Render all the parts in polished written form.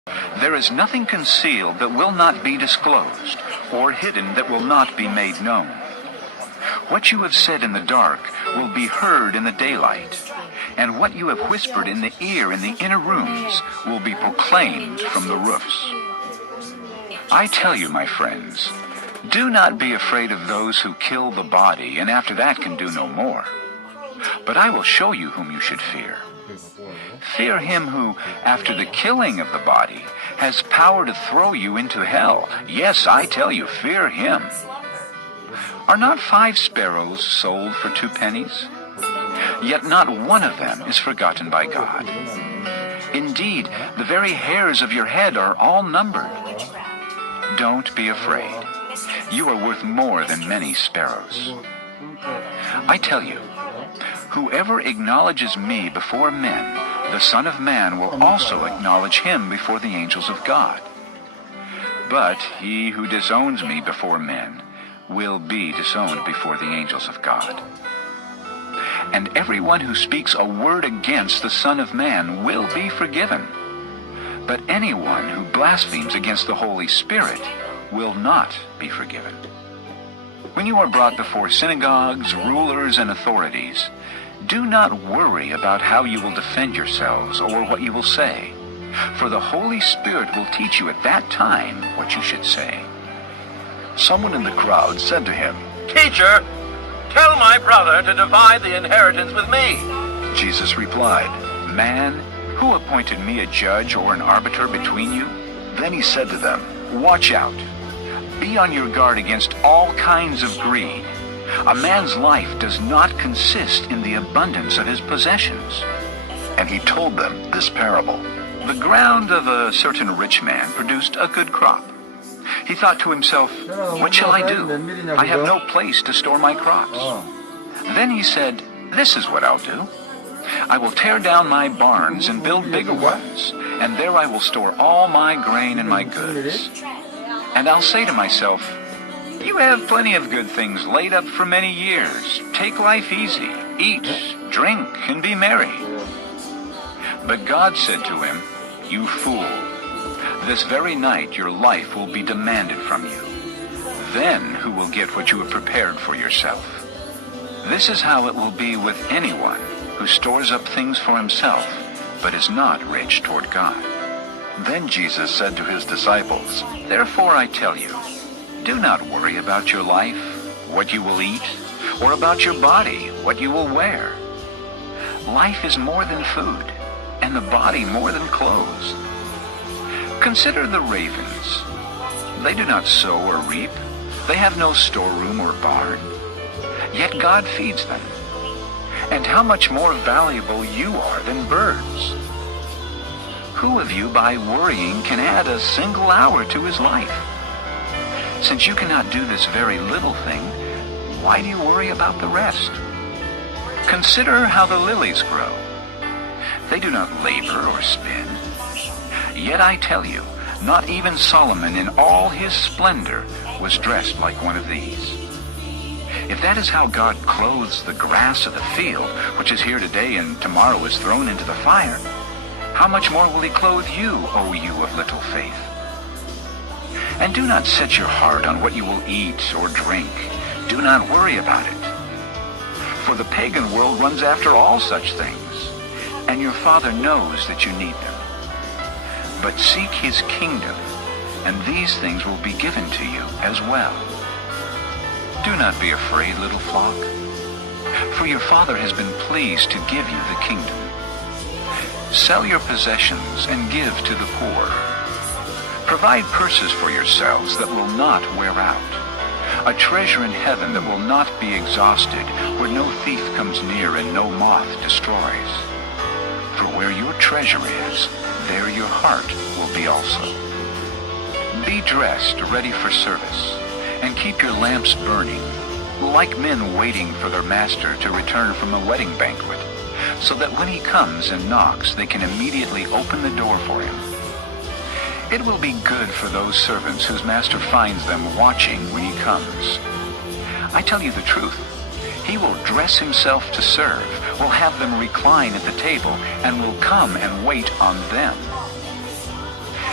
There is nothing concealed that will not be disclosed, or hidden that will not be made known. What you have said in the dark will be heard in the daylight, and what you have whispered in the ear in the inner rooms will be proclaimed from the roofs. I tell you, my friends, do not be afraid of those who kill the body, and after that can do no more. But I will show you whom you should fear. Fear him who, after the killing of the body, has power to throw you into hell. Yes, I tell you, fear him. Are not 5 sparrows sold for 2 pennies? Yet not one of them is forgotten by God. Indeed, the very hairs of your head are all numbered. Don't be afraid. You are worth more than many sparrows. I tell you, whoever acknowledges me before men, the Son of Man will also acknowledge him before the angels of God. But he who disowns me before men will be disowned before the angels of God. And everyone who speaks a word against the Son of Man will be forgiven. But anyone who blasphemes against the Holy Spirit will not be forgiven. When you are brought before synagogues, rulers, and authorities, do not worry about how you will defend yourselves or what you will say, for the Holy Spirit will teach you at that time what you should say. Someone in the crowd said to him, "Teacher, tell my brother to divide the inheritance with me." Jesus replied, Man, who appointed me a judge or an arbiter between you? Then he said to them, Watch out. Be on your guard against all kinds of greed. A man's life does not consist in the abundance of his possessions. and he told them this parable. The ground of a certain rich man produced a good crop. He thought to himself, what shall I do? I have no place to store my crops. Then he said, this is what I'll do. I will tear down my barns and build bigger ones, and there I will store all my grain and my goods. And I'll say to myself, you have plenty of good things laid up for many years. Take life easy, eat, drink, and be merry. But God said to him, you fool, this very night your life will be demanded from you. Then who will get what you have prepared for yourself? This is how it will be with anyone who stores up things for himself, but is not rich toward God. Then Jesus said to his disciples, Therefore I tell you, do not worry about your life, what you will eat, or about your body, what you will wear. Life is more than food, and the body more than clothes. Consider the ravens. They do not sow or reap. They have no storeroom or barn. Yet God feeds them. And how much more valuable you are than birds. Who of you by worrying can add a single hour to his life? Since you cannot do this very little thing, why do you worry about the rest? Consider how the lilies grow. They do not labor or spin. Yet I tell you, not even Solomon in all his splendor was dressed like one of these. If that is how God clothes the grass of the field, which is here today and tomorrow is thrown into the fire, how much more will he clothe you, O you of little faith? And do not set your heart on what you will eat or drink. Do not worry about it. For the pagan world runs after all such things, and your Father knows that you need them. But seek his kingdom, and these things will be given to you as well. Do not be afraid, little flock, for your Father has been pleased to give you the kingdom. Sell your possessions and give to the poor. Provide purses for yourselves that will not wear out, a treasure in heaven that will not be exhausted, where no thief comes near and no moth destroys. For where your treasure is, there your heart will be also. Be dressed, ready for service, and keep your lamps burning, like men waiting for their master to return from a wedding banquet, so that when he comes and knocks, they can immediately open the door for him. It will be good for those servants whose master finds them watching when he comes. I tell you the truth, he will dress himself to serve, will have them recline at the table, and will come and wait on them.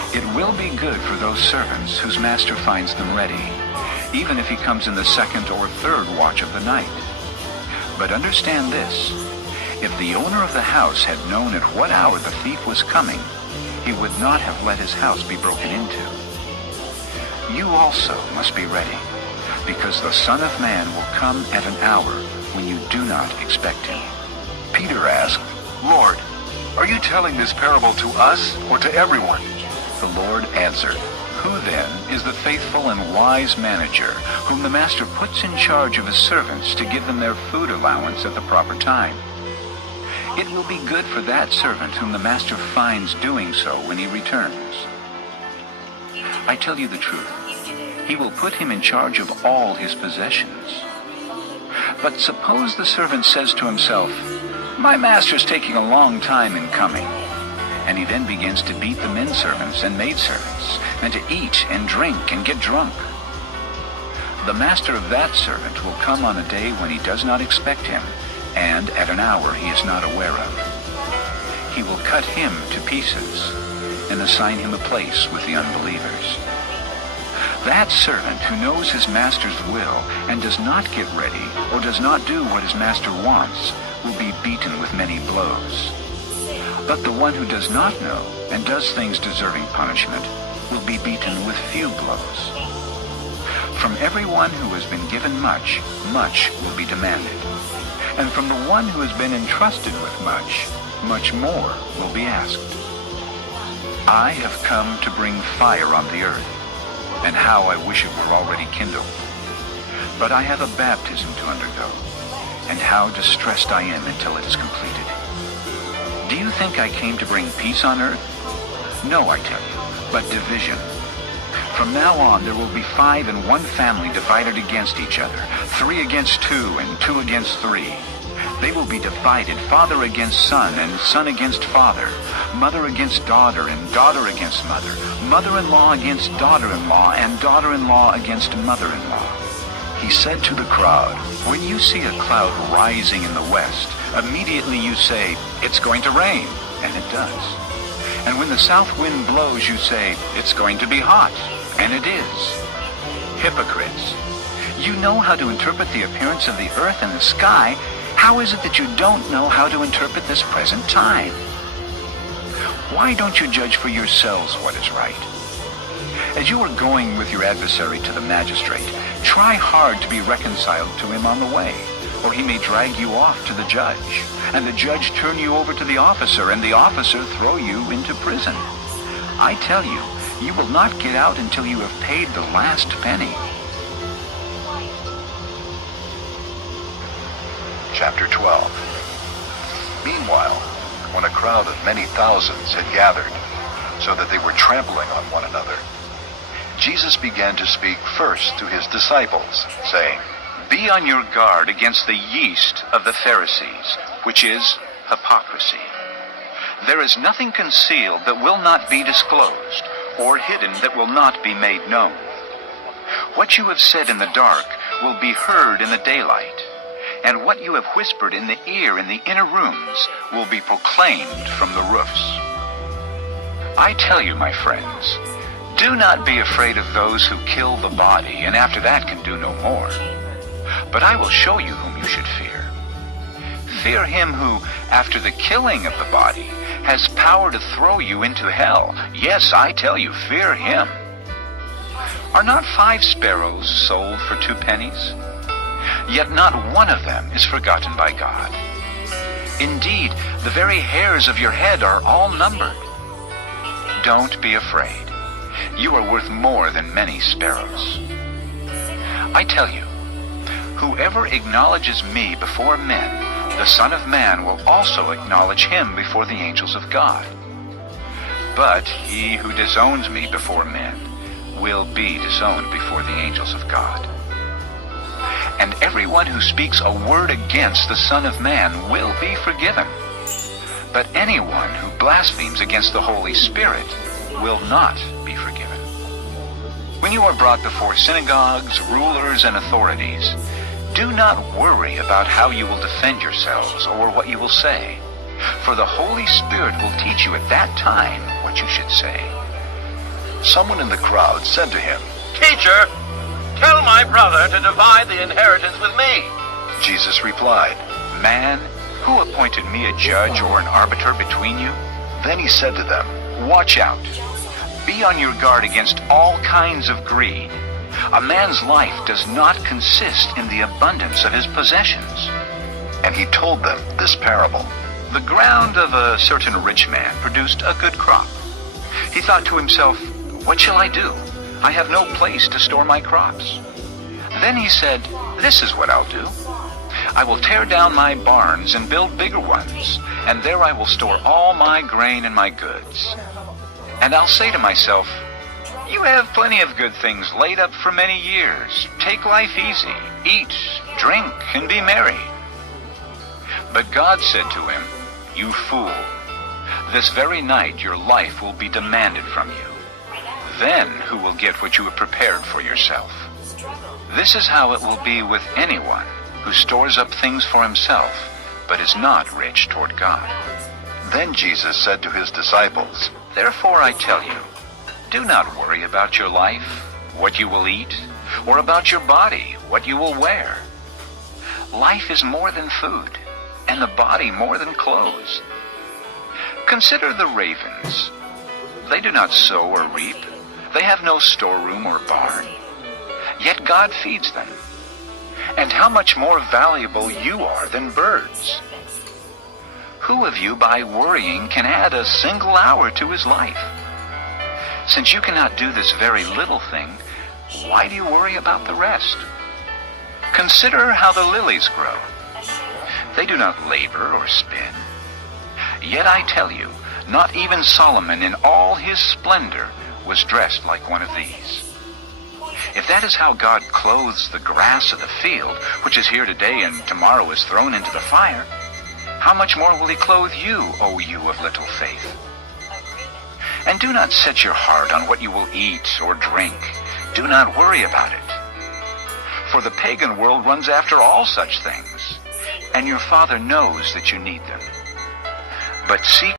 It will be good for those servants whose master finds them ready, even if he comes in the second or third watch of the night. But understand this, if the owner of the house had known at what hour the thief was coming, he would not have let his house be broken into. You also must be ready, because the Son of Man will come at an hour when you do not expect him. Peter asked, "Lord, are you telling this parable to us or to everyone?" The Lord answered, "Who then is the faithful and wise manager whom the master puts in charge of his servants to give them their food allowance at the proper time? It will be good for that servant whom the master finds doing so when he returns. I tell you the truth, he will put him in charge of all his possessions. But suppose the servant says to himself, 'My master's taking a long time in coming,' and he then begins to beat the men servants and maid servants, and to eat and drink and get drunk. The master of that servant will come on a day when he does not expect him, and at an hour he is not aware of. He will cut him to pieces and assign him a place with the unbelievers. That servant who knows his master's will and does not get ready or does not do what his master wants will be beaten with many blows. But the one who does not know and does things deserving punishment will be beaten with few blows. From everyone who has been given much, much will be demanded. And from the one who has been entrusted with much, much more will be asked. I have come to bring fire on the earth, and how I wish it were already kindled. But I have a baptism to undergo, and how distressed I am until it is completed. Do you think I came to bring peace on earth? No, I tell you, but division. From now on there will be 5 in one family divided against each other, 3 against 2, and 2 against 3. They will be divided, father against son, and son against father, mother against daughter, and daughter against mother, mother-in-law against daughter-in-law, and daughter-in-law against mother-in-law." He said to the crowd, "When you see a cloud rising in the west, immediately you say, 'It's going to rain,' and it does. And when the south wind blows, you say, 'It's going to be hot,' and it is. Hypocrites! You know how to interpret the appearance of the earth and the sky. How is it that you don't know how to interpret this present time? Why don't you judge for yourselves what is right? As you are going with your adversary to the magistrate, try hard to be reconciled to him on the way, or he may drag you off to the judge, and the judge turn you over to the officer, and the officer throw you into prison. I tell you, you will not get out until you have paid the last penny." Chapter 12. Meanwhile, when a crowd of many thousands had gathered, so that they were trampling on one another, Jesus began to speak first to his disciples, saying, "Be on your guard against the yeast of the Pharisees, which is hypocrisy. There is nothing concealed that will not be disclosed, or hidden that will not be made known. What you have said in the dark will be heard in the daylight, and what you have whispered in the ear in the inner rooms will be proclaimed from the roofs. I tell you, my friends, do not be afraid of those who kill the body, and after that can do no more. But I will show you whom you should fear. Fear him who, after the killing of the body, has power to throw you into hell. Yes, I tell you, fear him. Are not 5 sparrows sold for 2 pennies? Yet not one of them is forgotten by God. Indeed, the very hairs of your head are all numbered. Don't be afraid. You are worth more than many sparrows. I tell you, whoever acknowledges me before men, the Son of Man will also acknowledge him before the angels of God. But he who disowns me before men will be disowned before the angels of God. And everyone who speaks a word against the Son of Man will be forgiven. But anyone who blasphemes against the Holy Spirit will not be forgiven. When you are brought before synagogues, rulers, and authorities, do not worry about how you will defend yourselves or what you will say, for the Holy Spirit will teach you at that time what you should say. Someone in the crowd said to him, Teacher, tell my brother to divide the inheritance with me. Jesus replied. Man, who appointed me a judge or an arbiter between you? Then he said to them, Watch out. Be on your guard against all kinds of greed. A man's life does not consist in the abundance of his possessions. and he told them this parable. The ground of a certain rich man produced a good crop. He thought to himself, What shall I do? I have no place to store my crops. Then he said, This is what I'll do. I will tear down my barns and build bigger ones, and there I will store all my grain and my goods. And I'll say to myself, You have plenty of good things laid up for many years. Take life easy, eat, drink, and be merry. But God said to him, You fool, this very night your life will be demanded from you. Then who will get what you have prepared for yourself? This is how it will be with anyone who stores up things for himself, but is not rich toward God. Then Jesus said to his disciples, Therefore I tell you, do not worry about your life, what you will eat, or about your body, what you will wear. Life is more than food, and the body more than clothes. Consider the ravens. They do not sow or reap. They have no storeroom or barn. Yet God feeds them. And how much more valuable you are than birds. Who of you, by worrying, can add a single hour to his life? Since you cannot do this very little thing, why do you worry about the rest? Consider how the lilies grow. They do not labor or spin. Yet I tell you, not even Solomon in all his splendor was dressed like one of these. If that is how God clothes the grass of the field, which is here today and tomorrow is thrown into the fire, how much more will he clothe you, O you of little faith? And do not set your heart on what you will eat or drink. Do not worry about it. For the pagan world runs after all such things, and your Father knows that you need them. But seek